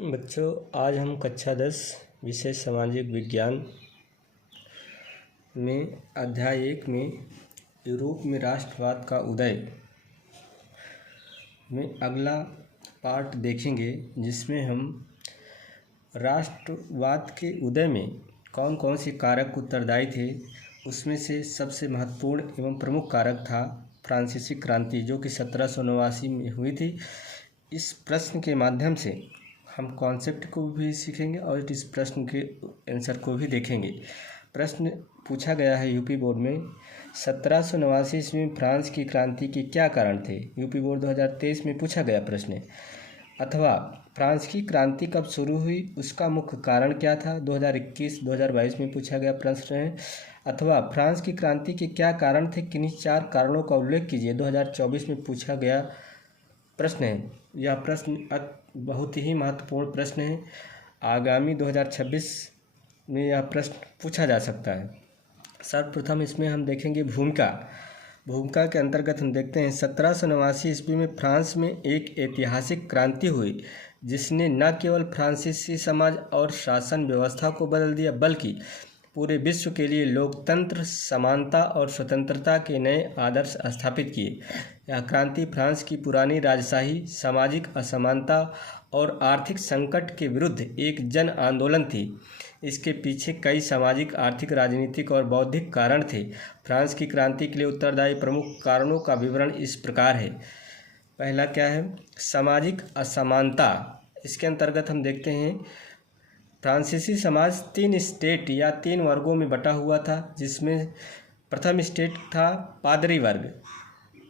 बच्चों, आज हम कक्षा 10 विषय सामाजिक विज्ञान में अध्याय 1 में यूरोप में राष्ट्रवाद का उदय में अगला पार्ट देखेंगे, जिसमें हम राष्ट्रवाद के उदय में कौन कौन से कारक उत्तरदायी थे। उसमें से सबसे महत्वपूर्ण एवं प्रमुख कारक था फ्रांसीसी क्रांति, जो कि 1789 में हुई थी। इस प्रश्न के माध्यम से हम कॉन्सेप्ट को भी सीखेंगे और इस प्रश्न के आंसर को भी देखेंगे। प्रश्न पूछा गया है यूपी बोर्ड में, 1789 ईस्वी में फ्रांस की क्रांति के क्या कारण थे। यूपी बोर्ड 2023 में पूछा गया प्रश्न। अथवा फ्रांस की क्रांति कब शुरू हुई, उसका मुख्य कारण क्या था, 2021-2022 में पूछा गया प्रश्न है। अथवा फ्रांस की क्रांति के क्या कारण थे, किन्हीं 4 कारणों का उल्लेख कीजिए, 2024 में पूछा गया प्रश्न है। यह प्रश्न बहुत ही महत्वपूर्ण प्रश्न है। आगामी 2026 में यह प्रश्न पूछा जा सकता है। सर्वप्रथम इसमें हम देखेंगे भूमिका के अंतर्गत हम देखते हैं 1789 ईस्वी में फ्रांस में एक ऐतिहासिक क्रांति हुई, जिसने न केवल फ्रांसीसी समाज और शासन व्यवस्था को बदल दिया, बल्कि पूरे विश्व के लिए लोकतंत्र, समानता और स्वतंत्रता के नए आदर्श स्थापित किए। यह क्रांति फ्रांस की पुरानी राजशाही, सामाजिक असमानता और आर्थिक संकट के विरुद्ध एक जन आंदोलन थी। इसके पीछे कई सामाजिक, आर्थिक, राजनीतिक और बौद्धिक कारण थे। फ्रांस की क्रांति के लिए उत्तरदायी प्रमुख कारणों का विवरण इस प्रकार है। पहला क्या है, सामाजिक असमानता। इसके अंतर्गत हम देखते हैं फ्रांसीसी समाज 3 स्टेट या 3 वर्गों में बटा हुआ था, जिसमें प्रथम स्टेट था पादरी वर्ग,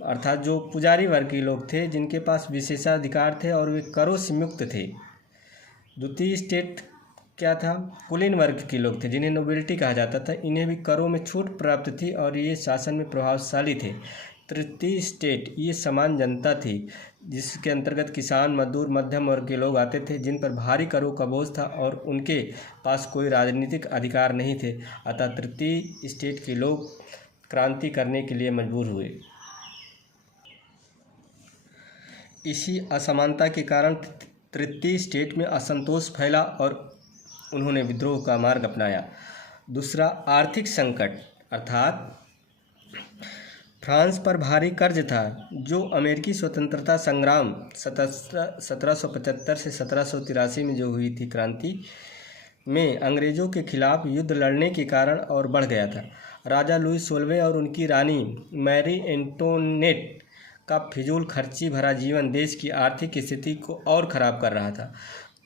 अर्थात जो पुजारी वर्ग के लोग थे, जिनके पास विशेषाधिकार थे और वे करों से मुक्त थे। द्वितीय स्टेट क्या था, कुलीन वर्ग के लोग थे, जिन्हें नोबिलिटी कहा जाता था। इन्हें भी करों में छूट प्राप्त थी और ये शासन में प्रभावशाली थे। तृतीय स्टेट ये समान जनता थी, जिसके अंतर्गत किसान, मजदूर, मध्यम वर्ग के लोग आते थे, जिन पर भारी करों का बोझ था और उनके पास कोई राजनीतिक अधिकार नहीं थे। अतः तृतीय स्टेट के लोग क्रांति करने के लिए मजबूर हुए। इसी असमानता के कारण तृतीय स्टेट में असंतोष फैला और उन्होंने विद्रोह का मार्ग अपनाया। दूसरा, आर्थिक संकट, अर्थात फ्रांस पर भारी कर्ज था, जो अमेरिकी स्वतंत्रता संग्राम 1775 से 1783 में जो हुई थी क्रांति में अंग्रेज़ों के खिलाफ युद्ध लड़ने के कारण और बढ़ गया था। राजा लुई 16वें और उनकी रानी मैरी एंटोनेट का फिजूल खर्ची भरा जीवन देश की आर्थिक स्थिति को और ख़राब कर रहा था।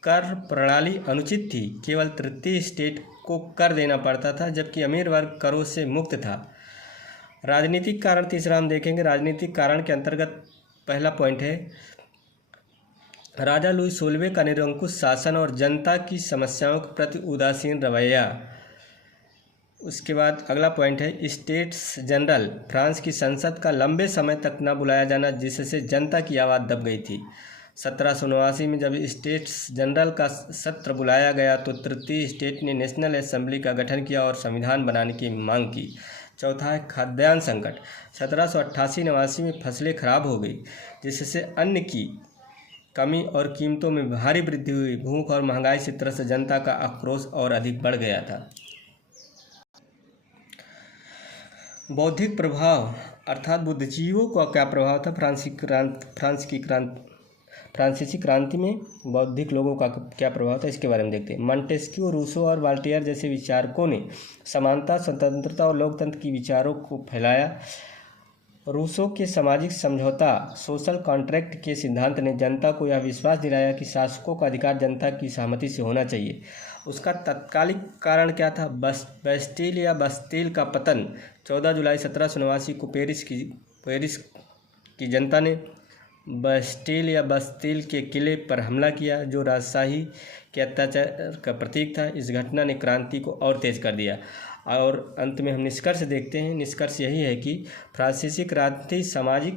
कर प्रणाली अनुचित थी, केवल तृतीय स्टेट को कर देना पड़ता था, जबकि अमीर वर्ग करों से मुक्त था। राजनीतिक कारण तीसरा हम देखेंगे। राजनीतिक कारण के अंतर्गत पहला पॉइंट है राजा लुई 16वें का निरंकुश शासन और जनता की समस्याओं के प्रति उदासीन रवैया। उसके बाद अगला पॉइंट है स्टेट्स जनरल, फ्रांस की संसद का लंबे समय तक न बुलाया जाना, जिससे जनता की आवाज़ दब गई थी। 1789 में जब स्टेट्स जनरल का सत्र बुलाया गया तो तृतीय स्टेट ने नेशनल असेंबली का गठन किया और संविधान बनाने की मांग की। चौथा है खाद्यान्न संकट। 1788-89 में फसलें खराब हो गई, जिससे अन्न की कमी और कीमतों में भारी वृद्धि हुई। भूख और महंगाई से त्रस्त जनता का आक्रोश और अधिक बढ़ गया था। बौद्धिक प्रभाव, अर्थात बुद्धिजीवियों का क्या प्रभाव था फ्रांसीसी क्रांति में बौद्धिक लोगों का क्या प्रभाव था, इसके बारे में देखते हैं। मॉन्टेस्क्यू, रूसो और वॉल्टेयर जैसे विचारकों ने समानता, स्वतंत्रता और लोकतंत्र की विचारों को फैलाया। रूसो के सामाजिक समझौता, सोशल कॉन्ट्रैक्ट के सिद्धांत ने जनता को यह विश्वास दिलाया कि शासकों का अधिकार जनता की सहमति से होना चाहिए। उसका तत्कालिक कारण क्या था, बस्तील का पतन। 14 जुलाई 1789 को पेरिस की जनता ने बस्तील के किले पर हमला किया, जो राजशाही के अत्याचार का प्रतीक था। इस घटना ने क्रांति को और तेज कर दिया। और अंत में हम निष्कर्ष देखते हैं। निष्कर्ष यही है कि फ्रांसीसी क्रांति सामाजिक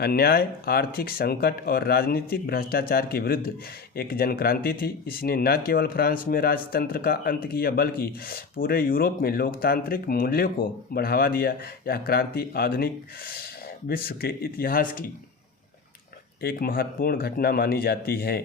अन्याय, आर्थिक संकट और राजनीतिक भ्रष्टाचार के विरुद्ध एक जन क्रांति थी। इसने न केवल फ्रांस में राजतंत्र का अंत किया, बल्कि पूरे यूरोप में लोकतांत्रिक मूल्यों को बढ़ावा दिया। यह क्रांति आधुनिक विश्व के इतिहास की एक महत्वपूर्ण घटना मानी जाती है।